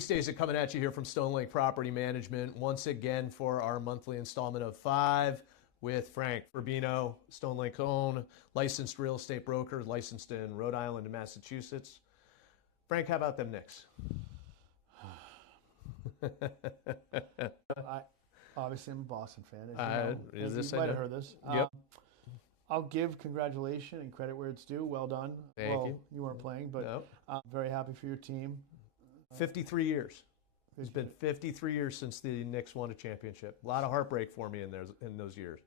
Steve Stasic coming at you here from Stonelink Property Management once again for our monthly installment of 5 with Frank Rubino, Stonelink own, licensed real estate broker, licensed in Rhode Island and Massachusetts. Frank, how about them Knicks? Obviously, I'm a Boston fan. As you know, you might have heard this. Yep. I'll give congratulations and credit where it's due. Well done. Thank you. You weren't playing, but No. I'm very happy for your team. 53 years. It's been 53 years since the Knicks won a championship. A lot of heartbreak for me in those years.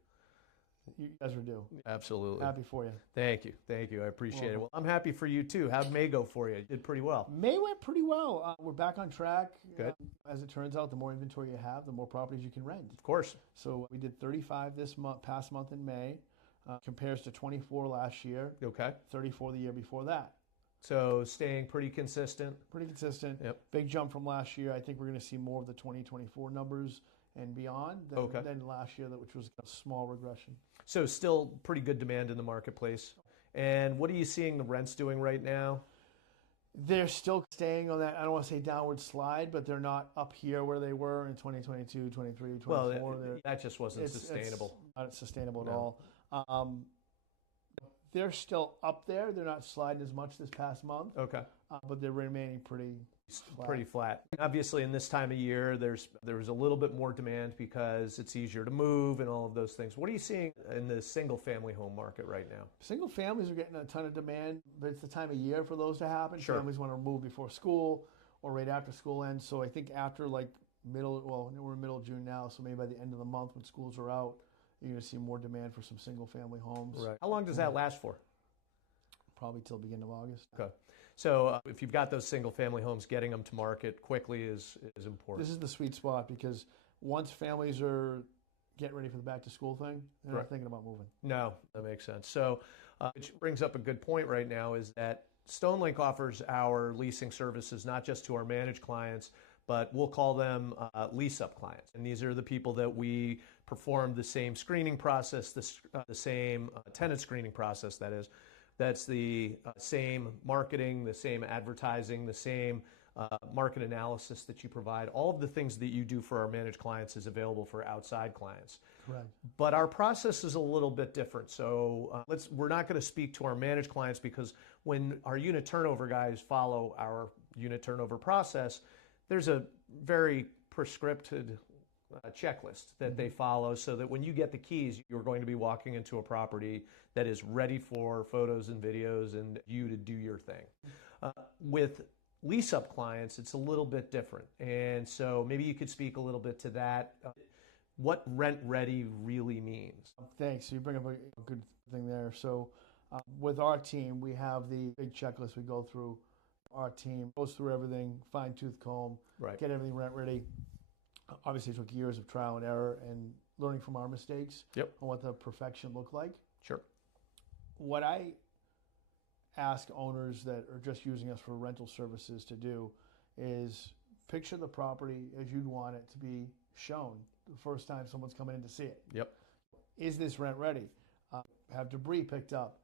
You guys were due. Absolutely. Happy for you. Thank you. Thank you. I appreciate it. Well, I'm happy for you too. How'd May go for you? You did pretty well. May went pretty well. We're back on track. Good. As it turns out, the more inventory you have, the more properties you can rent. Of course. So we did 35 this past month in May. Compares to 24 last year. Okay. 34 the year before that. So staying pretty consistent. Pretty consistent. Yep. Big jump from last year. I think we're going to see more of the 2024 numbers and beyond than last year, which was a small regression. So still pretty good demand in the marketplace. And what are you seeing the rents doing right now? They're still staying on that, I don't want to say downward slide, but they're not up here where they were in 2022, 23, 24. Well, that just wasn't sustainable. It's not sustainable at all. They're still up there. They're not sliding as much this past month. Okay. But they're remaining pretty flat. Pretty flat. Obviously, in this time of year, there's a little bit more demand because it's easier to move and all of those things. What are you seeing in the single-family home market right now? Single families are getting a ton of demand, but it's the time of year for those to happen. Sure. Families want to move before school or right after school ends. So I think after we're in middle of June now, so maybe by the end of the month when schools are out, you're going to see more demand for some single-family homes. Right. How long does that last for? Probably till the beginning of August. Okay. So if you've got those single-family homes, getting them to market quickly is important. This is the sweet spot because once families are getting ready for the back-to-school thing, they're not thinking about moving. No, that makes sense. So which brings up a good point right now is that Stonelink offers our leasing services not just to our managed clients, but we'll call them lease-up clients. And these are the people that we perform the same screening process, the same tenant screening process, that is. That's the same marketing, the same advertising, the same market analysis that you provide. All of the things that you do for our managed clients is available for outside clients. Correct. But our process is a little bit different. So we're not going to speak to our managed clients because when our unit turnover guys follow our unit turnover process, there's a very prescripted checklist that they follow so that when you get the keys, you're going to be walking into a property that is ready for photos and videos and you to do your thing. With lease-up clients, it's a little bit different. And so maybe you could speak a little bit to that, what rent-ready really means. Thanks. You bring up a good thing there. So with our team, we have the big checklist we go through. Our team goes through everything, fine-tooth comb, get everything rent-ready. Obviously, it took years of trial and error and learning from our mistakes on what the perfection looked like. Sure. What I ask owners that are just using us for rental services to do is picture the property as you'd want it to be shown the first time someone's coming in to see it. Yep. Is this rent ready? Have debris picked up?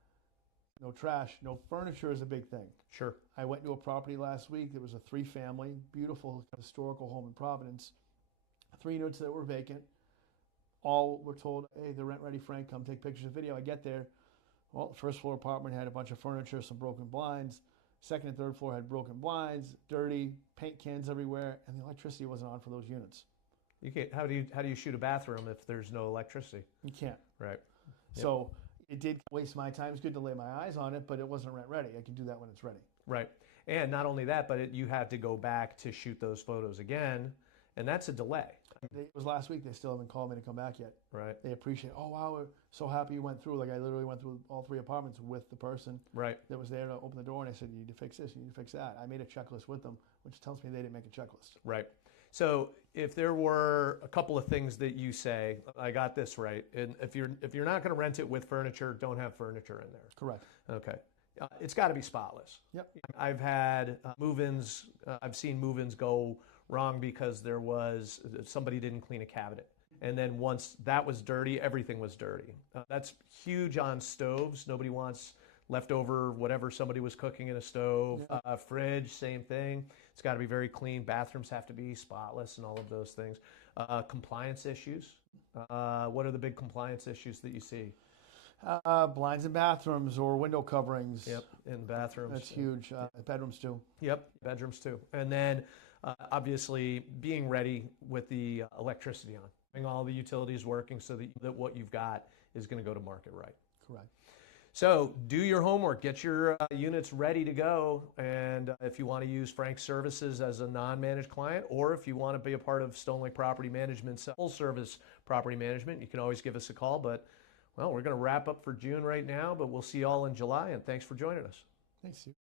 No trash, no furniture is a big thing. Sure. I went to a property last week. There was a 3-family, beautiful historical home in Providence. 3 units that were vacant. All were told, hey, they're rent ready, Frank, come take pictures and video. I get there. Well, the first floor apartment had a bunch of furniture, some broken blinds. Second and third floor had broken blinds, dirty, paint cans everywhere, and the electricity wasn't on for those units. You can't. How do you shoot a bathroom if there's no electricity? You can't. Right. Yep. So it did waste my time. It's good to lay my eyes on it, but it wasn't rent ready. I can do that when it's ready. Right. And not only that, but you had to go back to shoot those photos again, and that's a delay. It was last week. They still haven't called me to come back yet. Right. They appreciate, oh, wow, we're so happy you went through. Like, I literally went through all 3 apartments with the person that was there to open the door, and I said, you need to fix this, you need to fix that. I made a checklist with them, which tells me they didn't make a checklist. Right. So if there were a couple of things that you say, I got this right, and if you're not going to rent it with furniture, don't have furniture in there. Correct. Okay. It's got to be spotless. Yep. I've had move-ins, I've seen move-ins go wrong because somebody didn't clean a cabinet. And then once that was dirty, everything was dirty. That's huge on stoves. Nobody wants leftover whatever somebody was cooking in a stove. Fridge, same thing. It's got to be very clean. Bathrooms have to be spotless and all of those things. Compliance issues. What are the big compliance issues that you see? Blinds in bathrooms or window coverings. Yep, in bathrooms. That's huge. Bedrooms too. Yep, bedrooms too. And then obviously being ready with the electricity on, having all the utilities working so that what you've got is going to go to market right. Correct. So do your homework, get your units ready to go. And if you want to use Frank's services as a non-managed client, or if you want to be a part of Stonelink Property Management's full service property management, you can always give us a call. But well, we're going to wrap up for June right now, but we'll see you all in July, and thanks for joining us. Thanks, Steve.